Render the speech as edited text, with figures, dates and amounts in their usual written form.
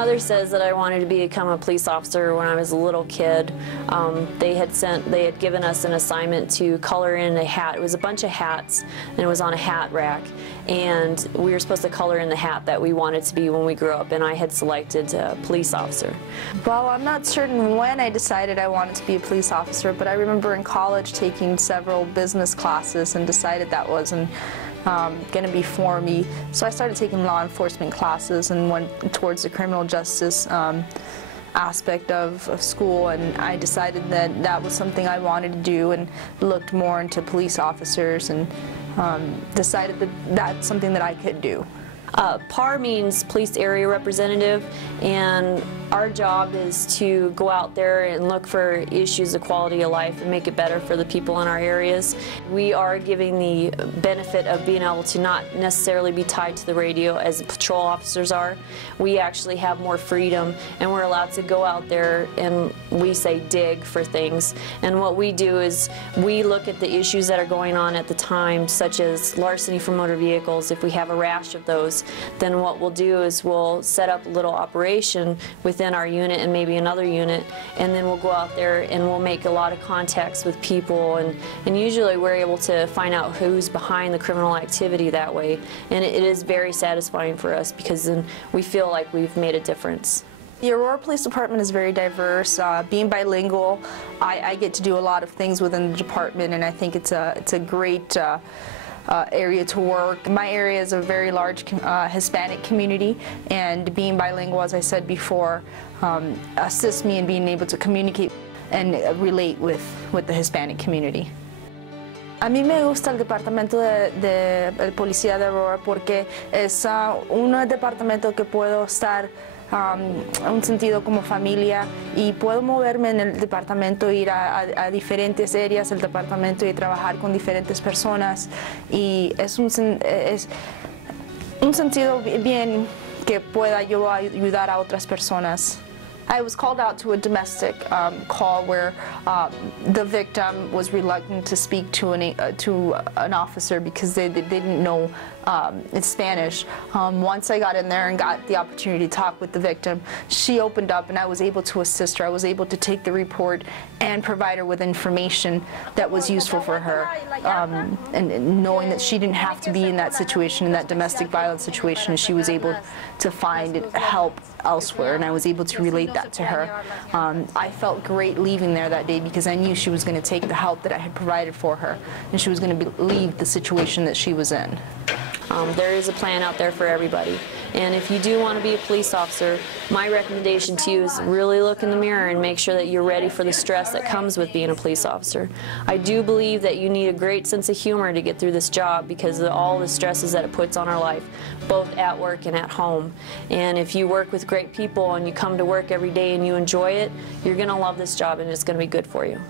mother says that I wanted to become a police officer when I was a little kid. They had given us an assignment to color in a hat. It was a bunch of hats, and it was on a hat rack. And we were supposed to color in the hat that we wanted to be when we grew up, and I had selected a police officer. Well, I'm not certain when I decided I wanted to be a police officer, but I remember in college taking several business classes and decided that wasn't going to be for me. So I started taking law enforcement classes and went towards the criminal justice aspect of school, and I decided that that was something I wanted to do, and looked more into police officers, and decided that that's something that I could do. PAR means Police Area Representative, and our job is to go out there and look for issues of quality of life and make it better for the people in our areas. We are giving the benefit of being able to not necessarily be tied to the radio as the patrol officers are. We actually have more freedom, and we're allowed to go out there and we say dig for things. And what we do is we look at the issues that are going on at the time, such as larceny from motor vehicles. If we have a rash of those, then what we'll do is we'll set up a little operation within our unit and maybe another unit, and then we'll go out there and we'll make a lot of contacts with people, and usually we're able to find out who's behind the criminal activity that way, and it is very satisfying for us because then we feel like we've made a difference. The Aurora Police Department is very diverse. Being bilingual, I get to do a lot of things within the department, and I think it's a great area to work. My area is a very large Hispanic community, and being bilingual, as I said before, assists me in being able to communicate and relate with the Hispanic community. A mí me gusta el departamento de policía de Aurora porque es un departamento que puedo estar un sentido como familia, y puedo moverme en el departamento, ir a diferentes áreas del departamento y trabajar con diferentes personas, y es un sentido bien que pueda yo ayudar a otras personas. I was called out to a domestic call where the victim was reluctant to speak to an officer because they didn't know Spanish. Once I got in there and got the opportunity to talk with the victim, she opened up and I was able to assist her. I was able to take the report and provide her with information that was useful for her, and knowing that she didn't have to be in that situation, in that domestic violence situation, she was able to find help elsewhere, and I was able to relate that to her. I felt great leaving there that day because I knew she was going to take the help that I had provided for her, and she was going to leave the situation that she was in. There is a plan out there for everybody, and if you do want to be a police officer, my recommendation to you is really look in the mirror and make sure that you're ready for the stress that comes with being a police officer. I do believe that you need a great sense of humor to get through this job because of all the stresses that it puts on our life, both at work and at home. And if you work with great people and you come to work every day and you enjoy it, you're going to love this job and it's going to be good for you.